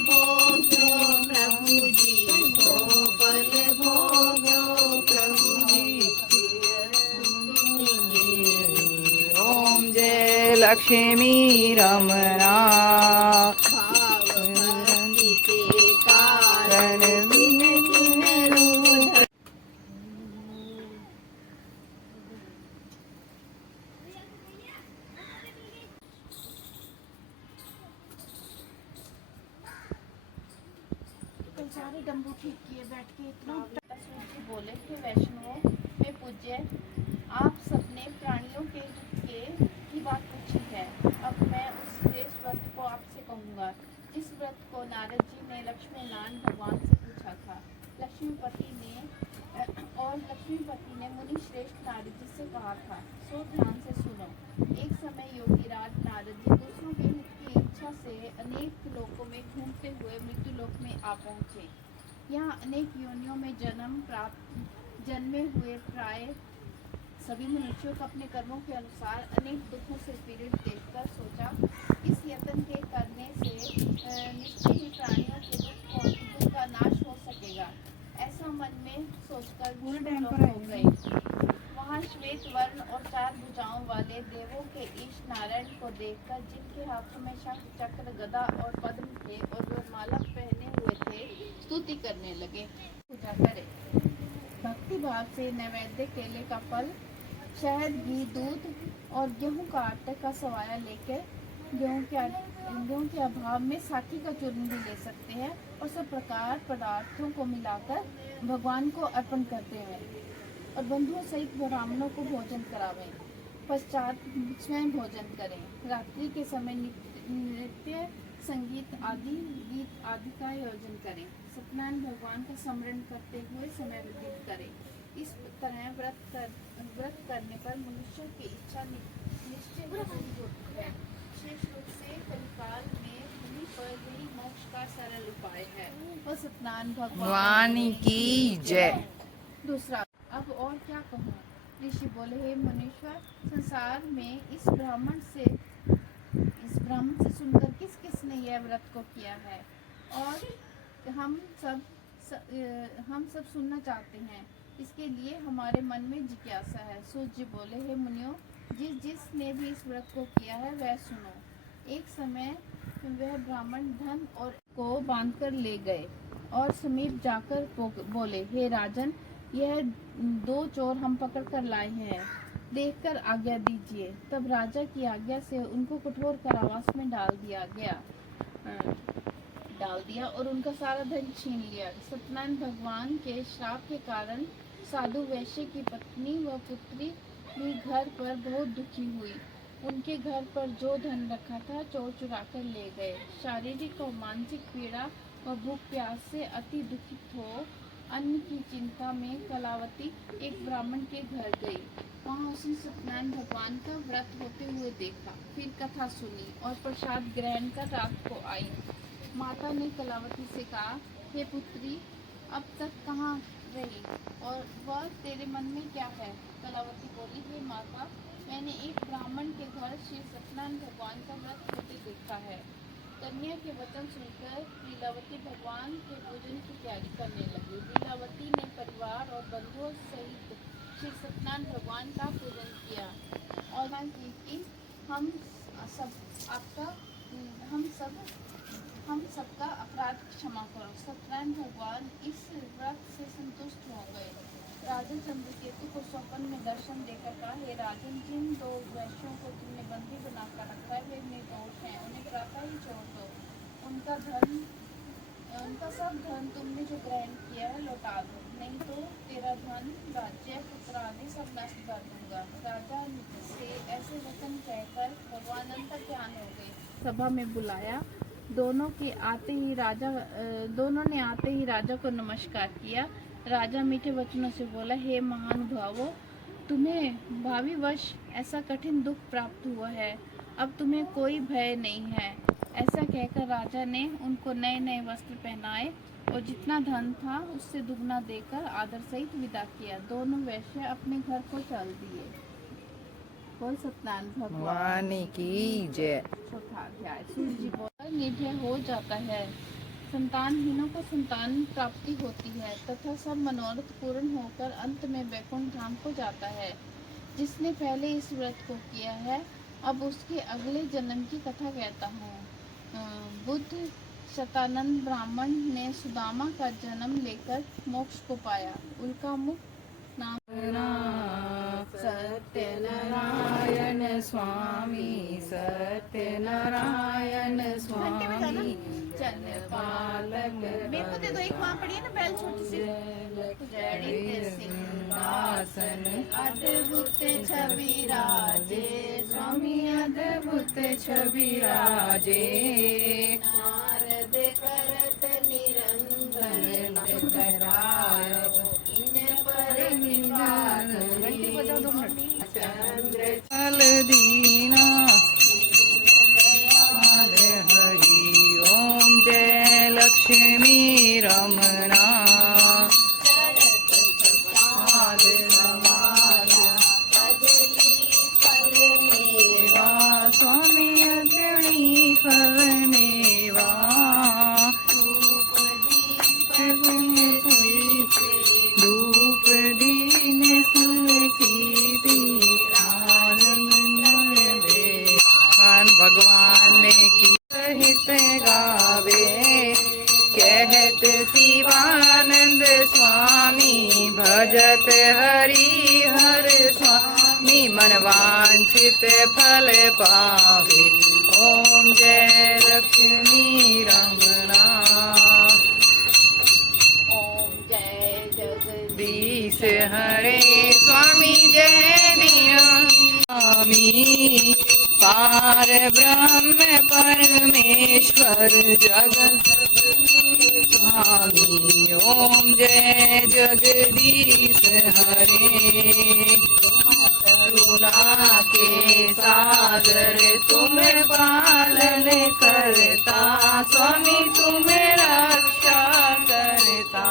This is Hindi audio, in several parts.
भोग्यो प्रभु जी, सो पल भोग्यो प्रभु जी। ओम जय लक्ष्मी रमणा भाव भक्ति के कारण दिन दिन रूध। कल सारे डम्बू ठीक किए बैठ के इतना बोले कि वैष्णवों में पूज्य आप सबने प्राणियों के हित के की बात पूछी है। अब मैं उस श्रेष्ठ व्रत को आपसे कहूँगा जिस व्रत को नारद जी ने लक्ष्मी नारायण भगवान से पूछा था। लक्ष्मीपति ने मुनि श्रेष्ठ नारद जी से कहा था, सो ध्यान से सुनो। एक समय योगीराज नारद जी दूसरों के हित की इच्छा से अनेक लोकों में घूमते हुए मृत्यु लोक में आ पहुँचे। यहाँ अनेक योनियों में जन्मे हुए प्राय सभी मनुष्यों को अपने कर्मों के अनुसार अनेक दुखों से पीड़ित देखकर सोचा, इस यत्न के करने से निश्चय ही प्राणियों के दुख का नाश हो सकेगा। ऐसा मन में सोचकर विष्णु हो गए। वहाँ श्वेत वर्ण और 4 भुजाओं वाले देवों के ईश नारायण को देखकर, जिनके हाथों में शंख चक्र गदा और पद्म थे और वो माला पहने हुए थे, स्तुति करने लगे। पूजा करे। भक्ति भाव से नैवेद्य केले का फल, शहद, घी, दूध और गेहूं का आटे का सवाया लेकर गेहूं के अभाव में साखी का चूर्ण भी ले सकते हैं और सब प्रकार पदार्थों को मिलाकर भगवान को अर्पण करते हैं और बंधुओं सहित ब्राह्मणों को भोजन करावें। पश्चात स्वयं भोजन करें। रात्रि के समय नृत्य संगीत गीत आदि का आयोजन करें। सत्यनारायण भगवान का स्मरण करते हुए समय व्यतीत करें। इस तरह व्रत करने पर मनुष्य की इच्छा निश्चय पूरी होती है। विशेष रूप से कलिकाल में भूमि पर यही मोक्ष का सरल उपाय है। वह सत्यनारायण भगवान की जय। दूसरा, अब और क्या कहूँ। ऋषि बोले, हे मुनीश्वर, संसार में इस ब्राह्मण से सुनकर किस किस ने यह व्रत को किया है और हम सब सुनना चाहते हैं। इसके लिए हमारे मन में जिज्ञासा है। सूत जी बोले, हे मुनियों, जिसने भी इस व्रत को किया है वह सुनो। एक समय वह ब्राह्मण धन और को बांधकर ले गए और समीप जाकर बोले, हे राजन, यह 2 चोर हम पकड़ कर लाए हैं, देखकर आज्ञा दीजिए। तब राजा की आज्ञा से उनको कठोर कारावास में डाल दिया और उनका सारा धन छीन लिया। सत्यनारायण भगवान के श्राप के कारण साधु वैश्य की पत्नी व पुत्री भी घर पर बहुत दुखी हुई। उनके घर पर जो धन रखा था चोर चुरा कर ले गए। शारीरिक और मानसिक पीड़ा व भूख प्यास से अति दुखित हो अन्न की चिंता में कलावती एक ब्राह्मण के घर गई। वहाँ उसने सत्यनारायण भगवान का व्रत होते हुए देखा, फिर कथा सुनी और प्रसाद ग्रहण कर रात को आई। माता ने कलावती से कहा, हे पुत्री, अब तक कहाँ रही और वह तेरे मन में क्या है? कलावती बोली, हे माता, मैंने एक ब्राह्मण के घर श्री सत्यनारायण भगवान का व्रत होते देखा है। कन्या के वचन सुनकर लीलावती भगवान के पूजन की तैयारी करने लगी। लीलावती ने परिवार और बंधुओं सहित श्री सत्यनारायण भगवान का पूजन किया और मांग की कि हम सबका अपराध क्षमा करो। सत्यनारायण भगवान इस व्रत से संतुष्ट हो गए। राजन चंद्रकेतु को स्वप्न में दर्शन देकर कहा, हे राजन, जिन 2 वैश्यों को तुमने बंदी बनाकर रखा है वे निर्दोष हैं, उन्हें प्रातः ही छोड़ दो। उनका सब धन तुमने जो ग्रहण किया है लौटा दो, नहीं तो तेरा धन, राज्य, पुत्र आदि सब नष्ट कर दूंगा। राजा से ऐसे वचन कहकर भगवान अंतर्ध्यान हो गए। सभा में बुलाया। दोनों ने आते ही राजा को नमस्कार किया। राजा मीठे वचनों से बोला, हे महानुभावों, तुम्हें भाविवश ऐसा कठिन दुख प्राप्त हुआ है, अब तुम्हें कोई भय नहीं है। ऐसा कहकर राजा ने उनको नए नए वस्त्र पहनाए और जितना धन था उससे दुगना देकर आदर सहित विदा किया। दोनों वैश्य अपने घर को चल दिए। बोल सत्यनारायण भगवान की जय। चौथा अध्याय। सूर्य जी बोला, निर्भय हो जाता है संतानहीनों को संतान प्राप्ति होती है तथा सब मनोरथ पूर्ण होकर अंत में वैकुंठ धाम को जाता है। जिसने पहले इस व्रत को किया है, अब उसके अगले जन्म की कथा कहता हूँ। बुद्ध शतानंद ब्राह्मण ने सुदामा का जन्म लेकर मोक्ष को पाया। उनका मुख नाम सत्यनारायण स्वामी, सत्यनारायण स्वामी, चल बालक मेरे को दे दो एक, वहाँ पड़ी है ना बैल छोटी सी। जड़ित सिंहासन अद्भुत छवि राजे, स्वामी अद्भुत छवि राजे, नारद करत निरंतर कराय इन पर निवार चंद्र फल दीना दयाल हरि ओम जय लक्ष्मी रमणा पाद समाज मेवा, स्वामी अग्रणी फल मेवा, धूप दीन तुलसी भगवान की हित गावे, कहत शिवानंद स्वामी, भजत हरि हर स्वामी, मन वांछित फल पावे। ओम जय लक्ष्मी रमणा। ओम जय जगदीश हरे स्वामी जय दीना स्वामी, पार ब्रह्म परमेश्वर जगत स्वामी। ओम जय जगदीश हरे, करुणा के सागर तुम पालन करता, स्वामी तुम रक्षा करता।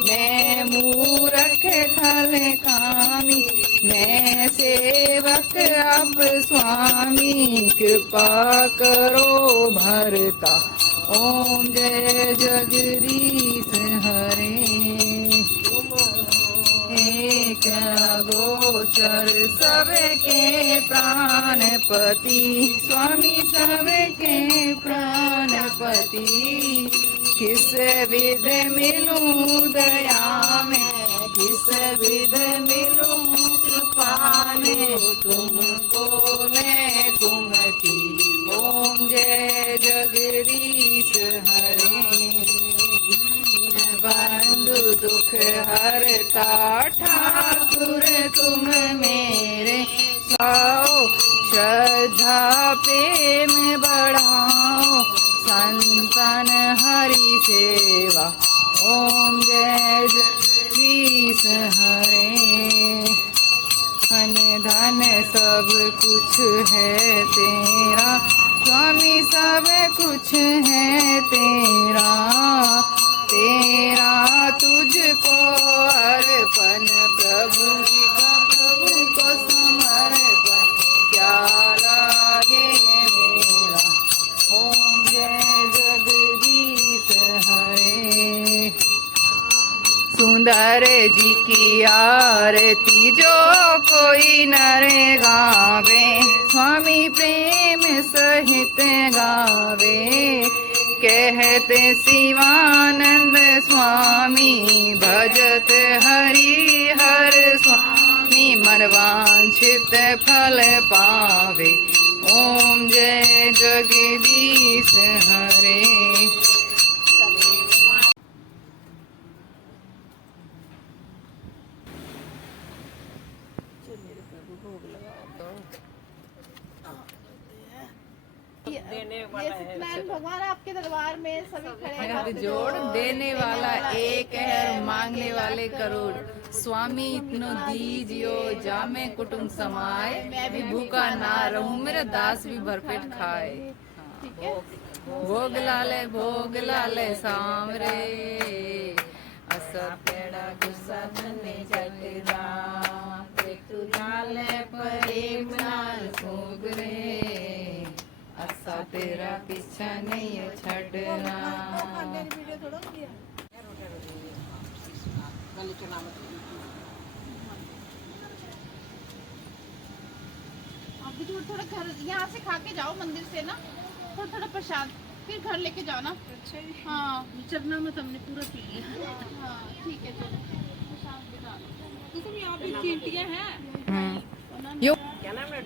मैं मूरख खल कामी, मैं सेवक अब स्वामी, कृपा करो भरता। ओम जय जगदीश हरे, एक गोचर सबके प्राणपति, स्वामी सबके प्राणपति। किस विध मिलूं दया में, किस विध मिलूं कृपा में, तुमको मैं कुमति। ओम जय जगदीश हरे, बंधु दुख हरता ठाकुर तुम मेरे, सौ श्रद्धा प्रेम बढ़ाओ, संतन हरि सेवा। ओम जय जगदीश हरे, धन धन सब कुछ है तेरा, स्वामी सब कुछ है तेरा। तेरा तुझको अर्पण, प्रभु जी का प्रभु को समर्पण, क्या लागे मेरा। ओम जय जगदीश हरे, सुंदर जी की आरती जो कोई नर गावे, स्वामी प्रेम सहित गावे। कहते शिवानंद स्वामी, भजत हरि हर स्वामी, मन वांछित फल पावे। ओम जय जगदीश हरे। ये सत्यनारायण भगवान आपके दरबार में सभी खड़े हैं। हाथ जोड़, देने वाला एक है, मांगने वाले करोड़। स्वामी इतनो दीजियो, जामे कुटुंब समाए, मैं भी भूखा ना रहूं, मेरा दास भी भरपेट खाए। ठीक है। भोग लाले सामरे, असर पेड़ा गुस्सा धने जटदा, तू लाले प्रेम नाल सोगरे, असा तेरा पीछा नहीं है छड़ना। आप भी थोड़ा थोड़ा घर यहाँ से खा के जाओ मंदिर से ना, थोड़ा थोड़ा प्रसाद, फिर घर लेके जाओ ना। अच्छा हाँ, चरना में तुमने पूरा पी लिया। हाँ ठीक है चलो, प्रसाद भी डालो। तो यहाँ पे चींटियां हैं। यो क्या नाम है?